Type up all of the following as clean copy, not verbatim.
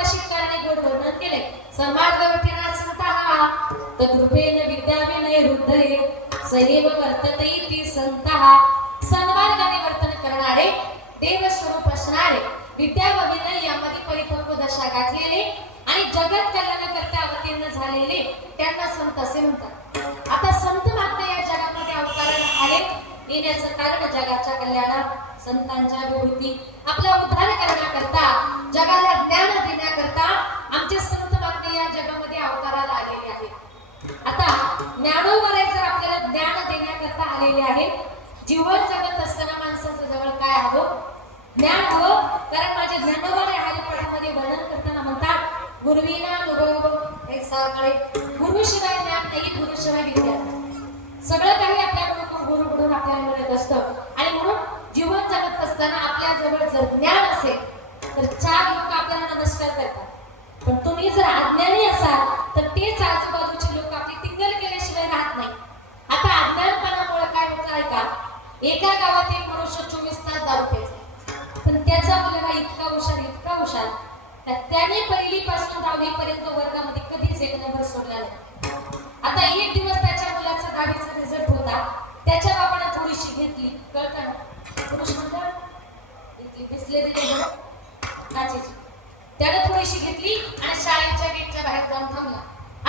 सुभाषितकाराने गोड वर्णन केले. सन्मार्गवठेना संतहा तद्रूपेण विद्या विनय हृदये सैव वर्तते इति संतः. सन्मार्गाने वर्तन करणारे, देव स्वरूप असणारे, विद्या व विनय यामध्ये परिपक्व दशा गाठलेले आणि जगत कल्याणाकरता अवतीर्ण झालेले त्यांना संत असे म्हणतात. आता संत मात्र या जगामध्ये अवतरण आले. येण्याचं कारण जगाच्या कल्याणात, संतांच्या विभूती आपला उद्धार करण्याकरता, जगाला ज्ञान देण्याकरता आमचे संत मात्र या जगामध्ये अवताराला आलेले आहेत. आता ज्ञानोबा जर आपल्याला ज्ञान देण्याकरता आलेले आहेत. जीवन जगत असताना माणसाच्या जवळ काय हवं? ज्ञान हवं. कारण माझे ज्ञानोबाने हरिपाठामध्ये वर्णन करताना म्हणतात, गुरुविना अनुभव एक साकडे, गुरुशिवाय ज्ञान नाही, गुरुशिवाय विद्या नाही. सगळं काही आपल्याकडून गुरुकडून आपल्याला मिळत असतं. आणि म्हणून जीवन जगत असताना आपल्या जवळ जर ज्ञान असेल तर चार लोक आपल्याला नमस्कार करतात. पण तुम्ही जर अज्ञानी असाल तर तेच आजूबाजूचे लोक आपली टिंगल केल्याशिवाय राहत नाही. आता अज्ञानपणामुळे काय होतं आहे का? एका गावात एक मनुष्य 24 तास दारू प्यायचा. पण त्याचा मुलगा इतका हुशार त्याने पहिलीपासून 10वी पर्यंत वर्गामध्ये कधीच एक नंबर सोडला नाही. आता एक दिवस त्याच्या मुलाचा 10वीचा रिझल्ट होता. त्याच्या बापाने थोडीशी घेतली, कळतं ना, पुरुष म्हणतात इतकी बिसलेली काचेची, त्याने थोडीशी घेतली आणि शाळेच्या गेटच्या बाहेर जाऊन थांबला.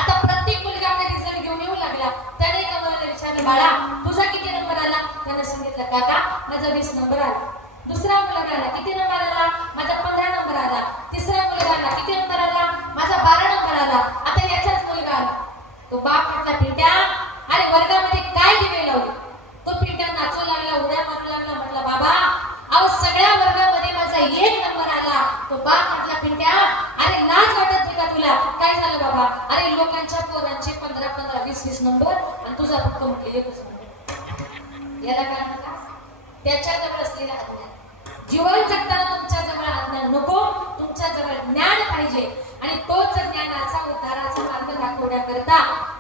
आता प्रत्येक मुलगा आपला रिझल्ट घेऊन येऊ लागला. त्याने एका मुलाला विचारलं, बाळा तुझा किती नंबर आला? त्याने सांगितलं, काका माझा 20 नंबर आला. दुसरा मुलगा आला, किती नंबर आला? माझा 15 नंबर आला. तिसरा मुलगा आला, किती नंबर आला? माझा 12 नंबर आला. आता याचाच मुलगा आला. तो बाप म्हटला, पिंट्या अरे वर्गामध्ये काय दिवे लावले? तो पिंट्या नाचू लागला, उड्या मारू लागला. म्हटला, बाबा अहो सगळ्या वर्गामध्ये माझा 1 नंबर आला. तो बाप म्हटला, पिंट्या अरे लाज वाटत नाही का तुला? काय झालं बाबा? अरे लोकांच्या पोरांचे 15 20 नंबर आणि तुझा फक्त म्हटले 1च नंबर. याला काय म्हणतात? त्याच्याजवळ असलेला अज्ञान. जीवन जगताना तुमच्या जवळ अज्ञान नको, तुमच्या जवळ ज्ञान पाहिजे. आणि तोच ज्ञानाचा उद्धाराचा मार्ग दाखवण्याकरता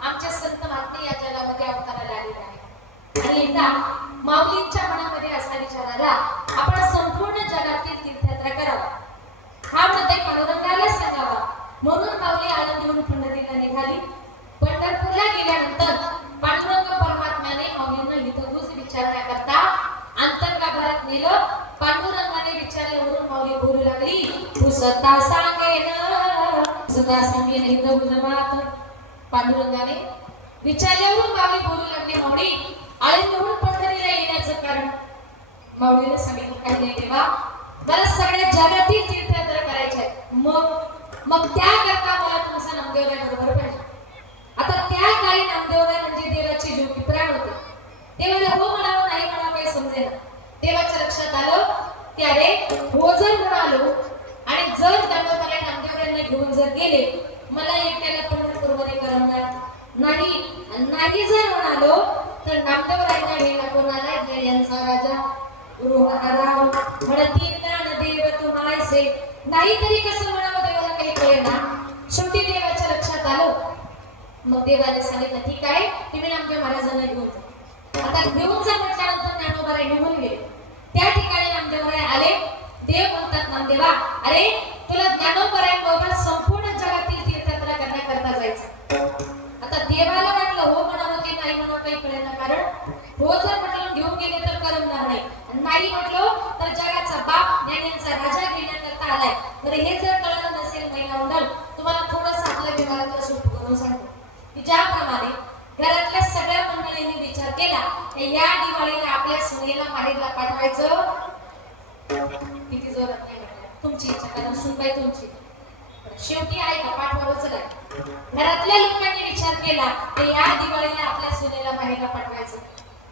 आमचे संत महात्मे या जगामध्ये अवताराला आलेले आहेत. आणि एकदा माऊलींच्या मनामध्ये असा विचार आला, आपण संपूर्ण जगातील तीर्थयात्रा करावा, हा हृदय मनोरंगाला सांगावा. म्हणून माऊली आळंदीहून पंढरीला निघाली. पंढरपूरला गेल्यानंतर पांडुरंग परमात्म्याने माऊलींना हितगुज विचारण्याकरता अंतर्गाभारात नेलं. पांडुरंगाने विचारल्यावरून माऊली बोलू लागली, तू सत्ता सांगेन हितगुज मात. पांडुरंगाने विचारल्यावरून माऊली बोलू लागली, माऊली आळंदीहून पंढरीला येण्याचं कारण? माऊलीने सांगितलं, काही नाही तेव्हा मला सगळ्या जगातील तीर्थयात्रा करायच्या आहेत. मग त्याकरता मला तुमचा नामदेवराय बरोबर पाहिजे. आता त्या काळी नामदेवराय म्हणजे देवाची जीव की प्राण होते. देवाला हो म्हणावं नाही म्हणावं काही समजेना. देवाच्या लक्षात आलं की अरे हो जर म्हणालो आणि जर दंडोबाला नामदेवरायांना घेऊन जर गेले, मला एकट्याला पंढरपूरमध्ये करमणार नाही. नाही जर म्हणालो तर नामदेवरायांना घ्यायला कोणाला? यांचा राजा गृहराव म्हणतील ज्ञानदेव तुम्हायसे. नाही तरी कसं म्हणावं? देवाला काही कळेना. शेवटी देवाच्या लक्षात आलं. मग देवाने सांगितलं, ठीक आहे तुम्ही नामदेव महाराजांना घेऊन जा. आता घेऊन जा म्हटल्यानंतर ज्ञानोबाराय निघून गेले. त्या ठिकाणी नामदेवराय आले. देव म्हणतात, नामदेवा अरे तुला ज्ञानोबाराय बरोबर संपूर्ण जगातील तीर्थयात्रा करण्याकरता जायचं. आता देवाला वाटलं हो म्हणावं की नाही म्हणावं काही कळेना. कारण हो जर म्हटलं घेऊन गेले तर करमणार नाही, नाही म्हटलो तर जगाचा बाप ज्ञानींचा राजा घेण्याकरता आलाय. तर हे जर कळलं नसेल महिला मंडळ, तुम्हाला थोडंसं आपल्या विभागातलं सूट करून सांगतो की ज्याप्रमाणे घरातल्या सगळ्या मंडळींनी विचार केला की या दिवाळीला आपल्या सुनेला माहेरला पाठवायचं. किती जोरात नाही म्हटलं, तुमची इच्छा, कारण सुनबाई तुमची, शेवटी आहे का पाठवावंच लागेल. घरातल्या लोकांनी विचार केला की या दिवाळीला आपल्या सुनेला माहेरला पाठवायचं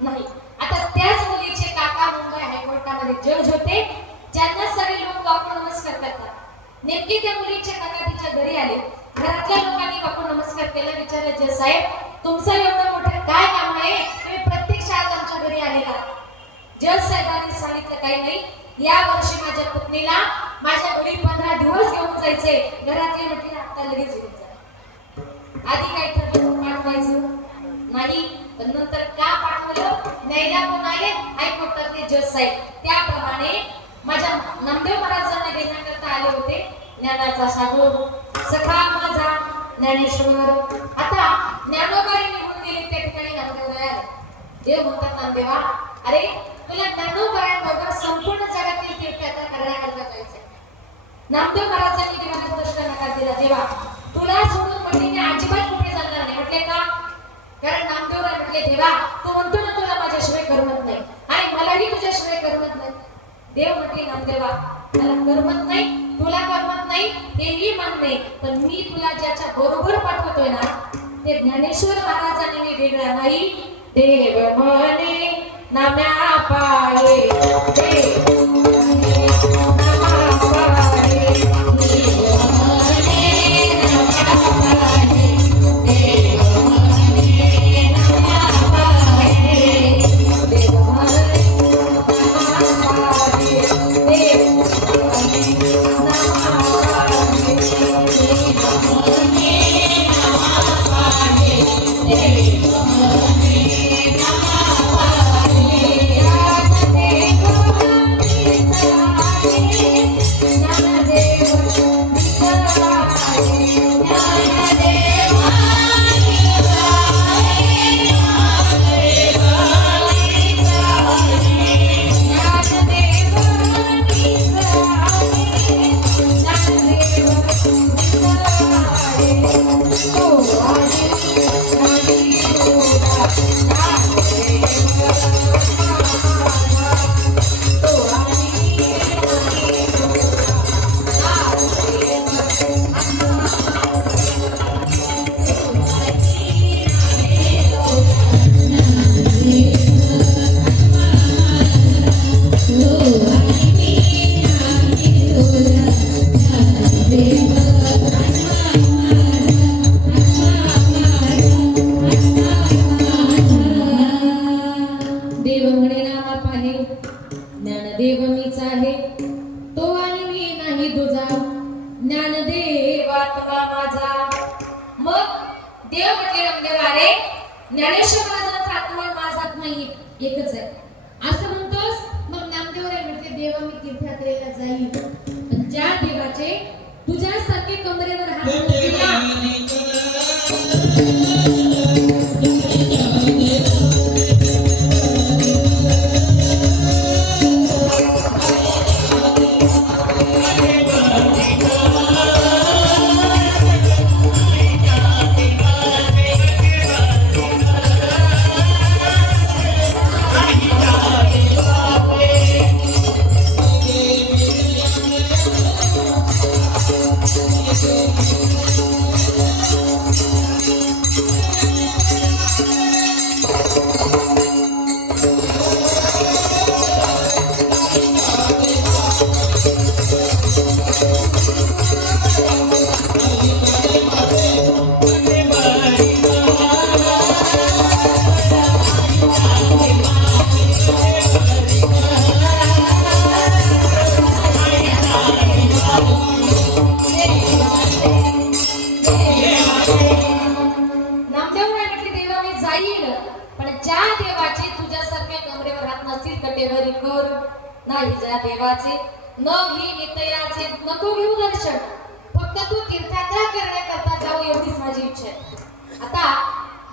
नाही. आता त्याच मुलीचे काका मुंबई हायकोर्टामध्ये जज होते, ज्यांना सगळे लोक वाकून नमस्कार करतात. नेमके त्या मुलीचे काका तिच्या घरी आले. घरातल्या लोकांनी वाकून नमस्कार केला. विचारलं, जज साहेब तुमचं एवढं मोठं काय काम आहे? तुम्ही प्रत्यक्षात आमच्या घरी आलेला. जज साहेबांनी सांगितलं, काही नाही, या वर्षी माझ्या पत्नीला माझ्या घरी 15 दिवस घेऊन जायचे. घरातले म्हटले, आता लगेच घेऊन जा. आधी काय ठरलं पाठवायचं नाही, पण नंतर का पाठवलं? न्यायला कोण आले? हायकोर्टातले जज साहेब. त्याप्रमाणे माझ्या नामदेव महाराजांना घेण्याकरता आले होते. ज्ञानाचा सागर सखा माझा ज्ञानेश्वर. आता ज्ञानोबाई निघून गेली त्या ठिकाणी नामदेव आले. देव म्हणतात नामदेवा, अरे तुला ज्ञानोबाईबरोबर संपूर्ण जगातील तीर्थयात्रा करण्याकरता जायचंय. नामदेव महाराजांनी देवाला स्पष्ट नकार दिला, देवा तुला सोडून म्हटले मी अजिबात कुठे जाणार नाही. म्हटले का? कारण नामदेवराय म्हटले, देवा तू म्हणतो ना तुला माझ्याशिवाय करमत नाही आणि मलाही तुझ्याशिवाय करमत नाही. देव म्हटले, नामदेवा मला करमत नाही, तुला करमत नाही हेही मान्य, पण मी तुला ज्याच्या बरोबर पाठवतोय ना ते ज्ञानेश्वर महाराजांनी मी वेगळा नाही. देव म्हणे नाम्या पाये देव म्हणे नामा पाये, देव म्हणे नामा पाये, देव म्हणे नामा पाये, देव म्हणे नामा पाये, देव म्हणे नामा पाये, देव म्हणे नामा पाये, देव ज्ञानदेव मीच आहे तो आणि मी नाही तुझा, ज्ञानदेव आत्मा माझा. मग देव म्हटले नामदेव, अरे ज्ञानेश्वर महाराजांचा आत्मा माझा आत्मा एकच आहे असं म्हणतोस. मग नामदेव म्हणते, देवा मी तीर्थयात्रेला जाईल, ज्या देवाचे तुझ्यासारखे कमरेवर हात नसतील नाही, ज्या देवाचे न घे नितयाचे नको घेऊ दर्शन, फक्त तू तीर्थयात्रा करण्याकरता जाऊ एवढीच माझी इच्छा आहे. आता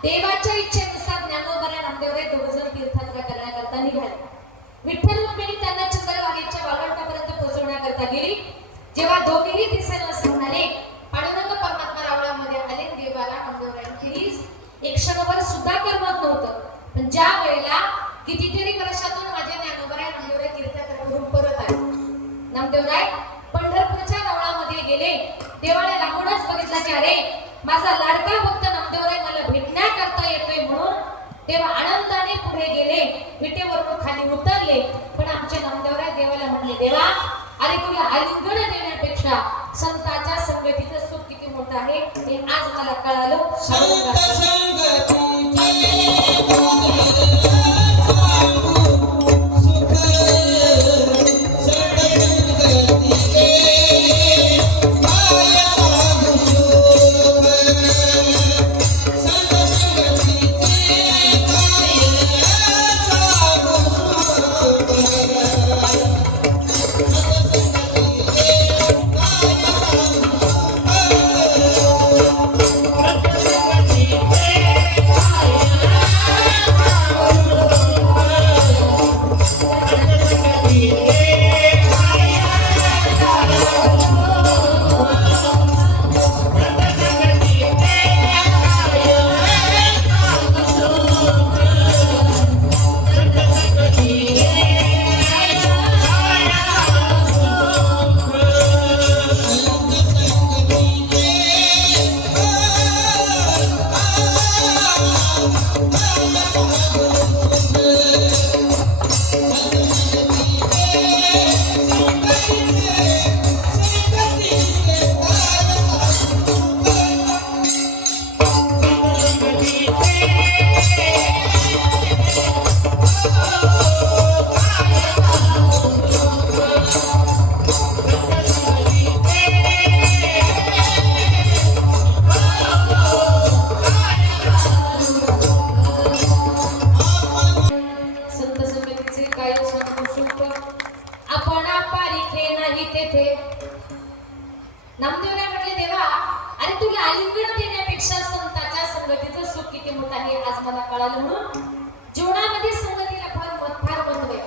देवाच्या इच्छेनुसार ज्ञानोबा नामदेवराय दोघजण तीर्थयात्रा करण्याकरता निघाले. विठ्ठल रुक्मिणी त्यांना चंद्रभागेच्या वाळवंटापर्यंत पोहोचवण्याकरता गेली. जेव्हा दोघेही दिसेना असे म्हणाले, पांडुरंग परमात्मा रावणामध्ये आले. देवाला नामदेवरायांखेरीज एक क्षणभर सुद्धा करमत नव्हतं. पण ज्या वेळेला कितीतरी वर्षातून माझे ज्ञानोबराय नामदेवराय तीर्थयात्रा करून परत आले. नामदेवराय पंढरपूरच्या रावणामध्ये गेले. देवाने लांबूनच बघितला की अरे माझा लाडका भक्त नामदेवराय मला भेटण्याकरता येतोय म्हणून तेव्हा आनंदाने पुढे गेले. विटेवरून खाली उतरले. पण आमचे नामदेवराय देवाला म्हणले, देवा अरे तुला आलिंगन देण्यापेक्षा संतांच्या संगतीचं सुख किती मोठं आहे हे आज मला कळालं. आलिंगन देण्यापेक्षा संतांच्या संगतीचं सुख किती मोठं आहे आज मला कळालं. म्हणून जीवनामध्ये संगतीला फार महत्व आहे.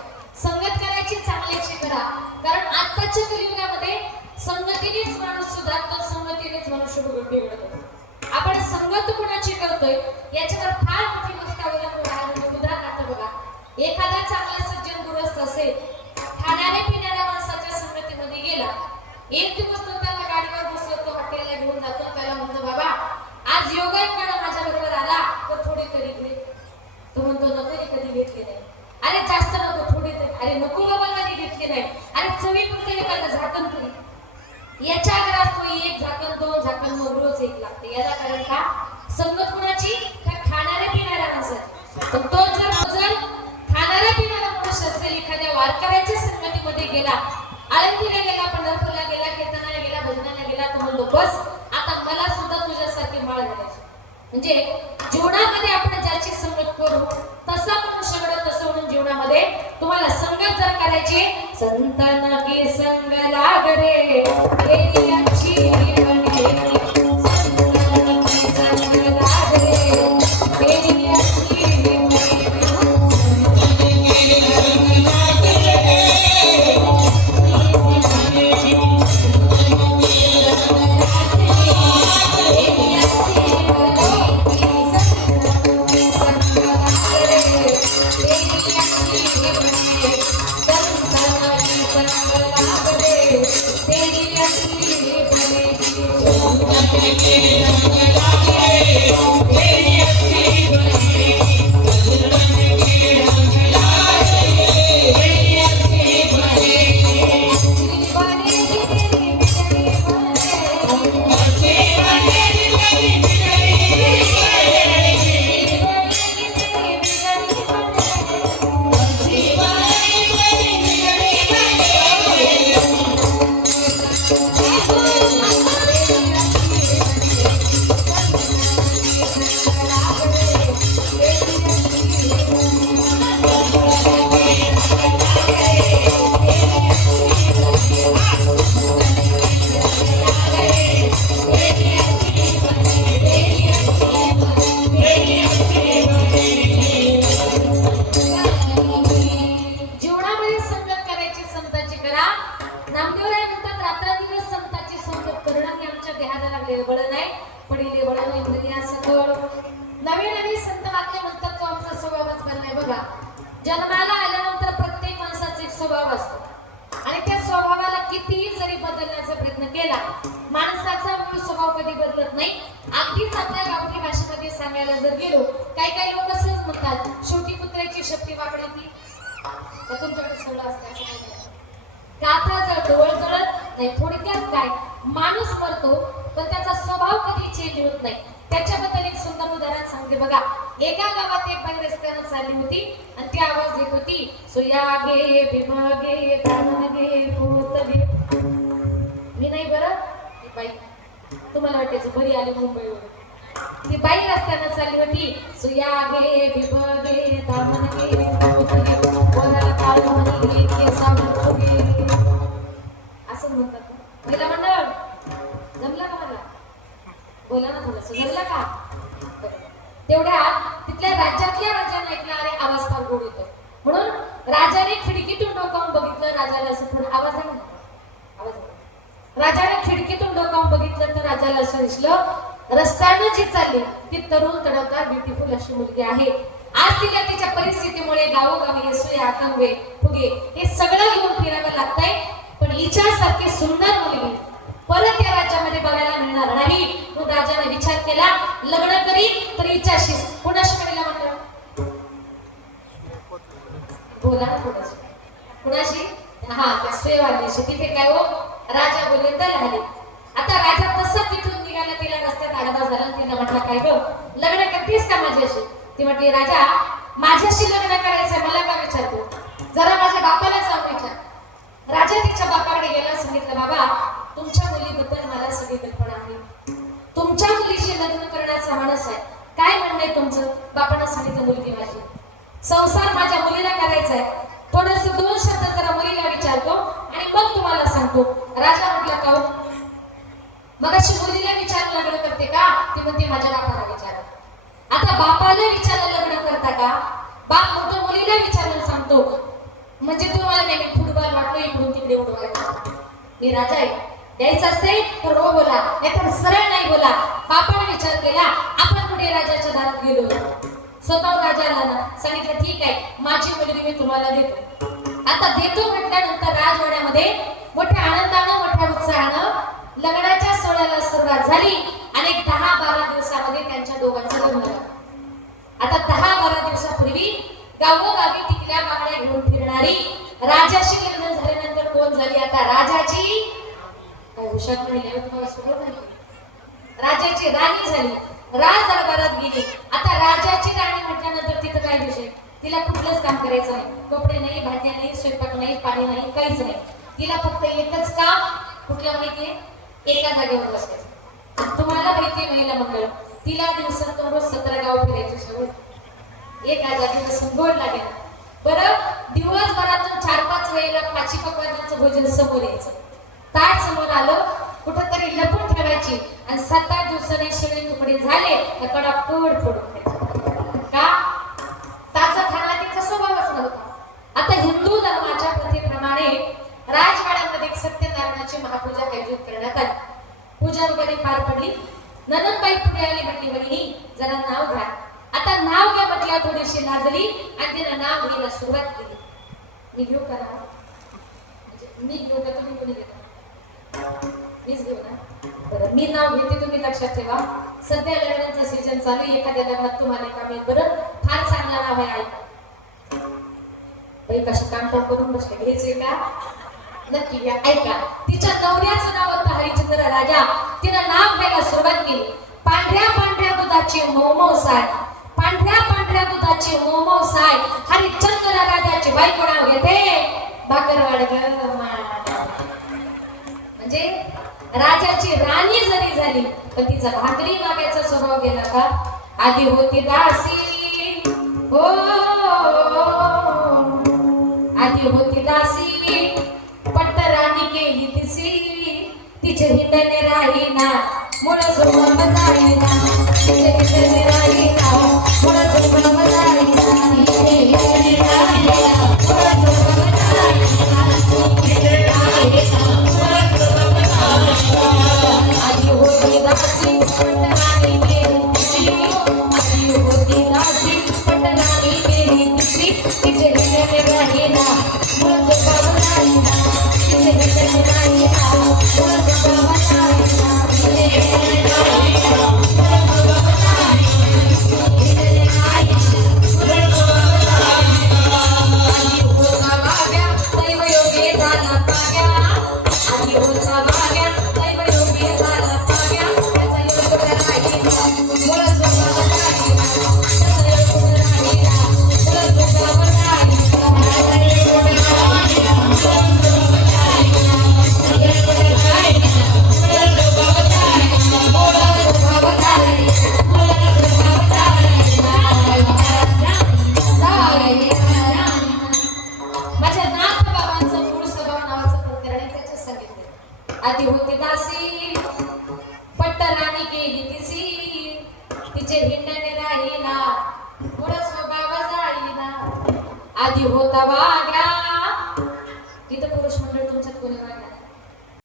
संगत करायची चांगल्याची करा, कारण आताच्या कलियुगामध्ये संगतीनेच माणूस सुधारतो, संगतीनेच मनुष्य बिघडतो. आपण संगत कोणाची करतोय याच्यावर फार मोठी गोष्ट अवलंबून आहे. उदाहरणार्थ बघा, एखादा चांगला सज्जन गृहस्थ असेल, खाणाऱ्या पिणाऱ्या माणसाच्या संगतीमध्ये गेला, एक दिवस तो त्याला गाडीवर बसवतो, हॉटेलला घेऊन जातो, त्याला म्हणतो बाबा आज योगायोगाने माझ्या बरोबर आला तर थोडी तरी घे. तो म्हणतो नको, कधी घेतली नाही. अरे जास्त नको, थोडी तरी. अरे नको बाबा, कधी घेतली नाही. अरे चवी पुरते एखादं झाकण तरी. याच्या घरात तो एक झाकण, दोन झाकण, मग रोज एक लागते. याला कारण का? संगत कुणाची? त्या खाणाऱ्या पिणाऱ्या माणसाची. पण तो जर खाणाऱ्या पिणाऱ्या माणूस असेल, एखाद्या वारकऱ्याच्या संगतीमध्ये गेला, आळंदीला गेला, पंढरपूरला गेला, कीर्तनाला गेला, भजनाला गेला, तर म्हणतो बस आता मला सुद्धा तुझ्यासारखी माळ घालायची. म्हणजे जीवनामध्ये आपण ज्याची संगत करू तसा मनुष्य घडत. तसं म्हणून जीवनामध्ये तुम्हाला संगत जर करायची, संतन की संग लाग रे तेरी अच्छी बने, संतन की संग लाग रे तेरी अच्छी जन्माला आल्यानंतर प्रत्येक माणसाचा एक स्वभाव असतो आणि त्या स्वभावाला कितीही जरी बदलण्याचा प्रयत्न केला, माणसाचा मूळ स्वभाव कधी बदलत नाही. अगदीच आपल्या गावठी भाषेमध्ये सांगायला जर गेलो, काही लोक असंच म्हणतात, शेवटी कुत्र्याची शक्ती वाकडी ती. तर तुमच्याकडे सगळं असतं गाथा जळत डोळ जळत नाही. थोडक्यात काय, माणूस मरतो पण त्याचा स्वभाव कधी चेंज होत नाही. त्याच्याबद्दल एक सुंदर उदाहरण सांगते बघा. एका गावात एक बाई रस्त्यानं चालली होती आणि ती आवाज देत होती, सोया गे भीमा गे प्राण गे भूत गे. मी नाही बरं, ती बाई तुम्हाला वाटायचं बरी आली मुंबईवर. ती बाई रस्त्यानं चालली होती, सोया गे भीमा गे दामन गे भूत गे वराला काल म्हणी गे सावळ गे असं म्हणतात. पहिला मंडळ जमला का? मला बोला ना थोडंसं, जमला का? तेवढ्या तिथल्या राज्यातल्या राजाने ऐकला, अरे आवाज फार गोड येतो. म्हणून राजाने खिडकीतून डोकावून बघितलं. राजाला असं थोडं आवाज आहे ना, राजाने खिडकीतून डोकावून बघितलं तर राजाला असं दिसलं, रस्त्यानं जी चालली ती तरुण तडकदार ब्युटिफुल अशी मुलगी आहे. आज तिला तिच्या परिस्थितीमुळे गावोगावी येसुया आतंगे फुगे हे सगळं घेऊन फिरावं लागतंय. पण हिच्यासारखी सुंदर मुलगी परत या राज्यामध्ये बघायला मिळणार नाही. मग राजाने विचार केला, लग्न करी तर हिच्याशी. कुणाशी करीला म्हटलं? बोला ना थोडंसं. कुणाशी? हा, स्त्रीवालीशी. तिथे काय हो, राजा बोलले तर राहिले. आता राजा तसं तिथून निघाला, तिला रस्त्यात आडवा झाला. तिला म्हटलं, काय ग लग्न करतेस का माझ्याशी? ती म्हटली, राजा माझ्याशी लग्न करायचंय, मला का विचारतो? जरा माझ्या बापाला जाऊन विचार. राजा तिच्या बापाकडे गेला, सांगितलं, बाबा तुमच्या मुलीबद्दल मला सगळी कल्पना आहे. तुमच्या मुलीशी लग्न करण्याचा मानस आहे, काय म्हणणं आहे तुमचं? बापांना सांगितलं, मुलगी माझी, संसार माझ्या मुलीला करायचा आहे. थोडंसं दोन शब्द जरा मुलीला विचारतो आणि मग तुम्हाला सांगतो. राजा म्हटला, का मग अशी मुलीला विचारून लग्न करते का? ती म्हणते माझ्या बापाला विचार. आता बापाला विचारून लग्न करता का? बाप मोठं मुलीला विचारून सांगतो म्हणजे तुम्हाला नेहमी फुटबॉल वाटतो इकडून तिकडे उडवायचं. मी राजा आहे, द्यायचं असेल तर हो बोला, नाहीतर सरळ नाही बोला. बापाने विचार केला. आपण पुढे राजाच्या दारात गेलो, स्वतः राजा आला ना, सांगितलं ठीक आहे माझी मुलगी मी तुम्हाला देतो. आता देतो म्हटल्यानंतर राजवाड्यामध्ये मोठ्या आनंदानं मोठ्या उत्साहानं लग्नाच्या सोहळ्याला सुरुवात झाली आणि 10-12 दिवसामध्ये त्यांच्या दोघांचं लग्न झालं. आता 10-12 दिवसापूर्वी गावोगावी टिकल्या बांगड्या घेऊन फिरणारी राजाशी लग्न झाल्यानंतर कोण झाली? आता राजाची काय हुशार महिला तुम्हाला सुरू नाही, राजाची राणी झाली. राज दरबारात गेली. आता राजाची राणी म्हटल्यानंतर तिथं काय विषय? तिला कुठलंच काम करायचं नाही, कपडे नाही, भांडे नाही, स्वयंपाक नाही, पाणी नाही, काहीच नाही. तिला फक्त एकच काम, कुठलं माहितीये? एका जागेवर बसायचं. तुम्हाला माहितीये महिला मंडळ, तिला दिवसातून रोज 17 गाव फिरायची सवय. एका जागी बसून गोड लागेल. बरं, दिवसभरातून 4-5 वेळेला 5 पकवानाचं भोजन समोर यायचं. ताट समोर आलं, कुठंतरी लपून ठेवायची आणि 7-8 दिवसांनी शिळे तुकडे झाले तर कडक फोडून खायचे. का? ताजा खाना तिचा स्वभावच नव्हता. आता हिंदू धर्माच्या प्रथेप्रमाणे राजवाड्यामध्ये एक सत्यनारायणाची महापूजा आयोजित करण्यात आली. पूजा वगैरे पार पडली. नंदनबाई पुढे आली, म्हटली बहिणी जरा नाव घ्या. आता नाव घ्या म्हटल्या, थोडीशी लाजली आणि तिने नाव घ्यायला सुरुवात केली. मी घेऊ का नाव? मी घेऊ का तुम्ही कोणी घेता? मीच घेऊ ना. बरं, मी नाव घेते, तुम्ही लक्षात ठेवा. सध्या लग्नाचं सीजन चालू, एखाद्या लग्नात तुम्हाला काम येईल. बरं, फार चांगला नाव आहे, ऐका. बाई कशी काम करून बसले, घ्यायचे का? नक्की घ्या, ऐका. तिच्या नवऱ्याचं नाव होतं हरिश्चंद्र राजा. तिनं नाव घ्यायला सुरुवात केली. पांढऱ्या पांढऱ्या दुधाची मौमौ साय, पांढऱ्या पांढऱ्या दुधाची मौमौ साय, हरिश्चंद्र राजाची बायको नाव घेते भाकरवाड ग. म्हणजे राजाची राणी जरी झाली पण तिचा भाकरी मागायचा स्वभाव गेला का? आधी होती दासी, हो आधी होती दासी, पट्ट राणी केली तिसी. तिचे हिंडणे राहीना, मुळ सोबत जाईना, तिचे हिंडणे राहीना, मुळ सोबत जाईना, तिचे हिंडणे राहीना, मुळ सोबत जाईना, तिचे राहीना, मुळ सोबत जाईना. आधी होती दासी, पट्ट राणी केली तिसी, आधी होती दासी, पट्ट राणी केली तिसी. तिचे हिंडणे राहीना, मुळ सोबत जाईना, तिचे हिंडणे राहीना, मुळ सोबत जाईना, तिचे हिंडणे राहीना, मुळ सोबत जाईना, हिंडणे राहीना, मुळ सोबत जाईना. आधी होता भाग्या, दैव योगी झाला भाग्या, आधी होता भाग्या, दैव योगी झाला भाग्या. त्याचा योग राहीना, मुळ सोबत जाईना, त्याचा योग राहीना, मुळ सोबत जाईना, त्याचा योग राहीना, मुळ सोबत जाईना, योग राहीना, मुळ सोबत जाईना, मुळ सोबत जाईना, मुळ सोबत जाईना. माझ्या नाथ बाबांचं मूळ स्वभाव नावाचं प्रकरण आहे, त्याच्यात सांगितलं. आधी होती दासी, पट्ट राणी गेली तिसी, तिचे हिंडणे राहीना, मुळ स्वभाव जाईना. आधी होता वाग्या,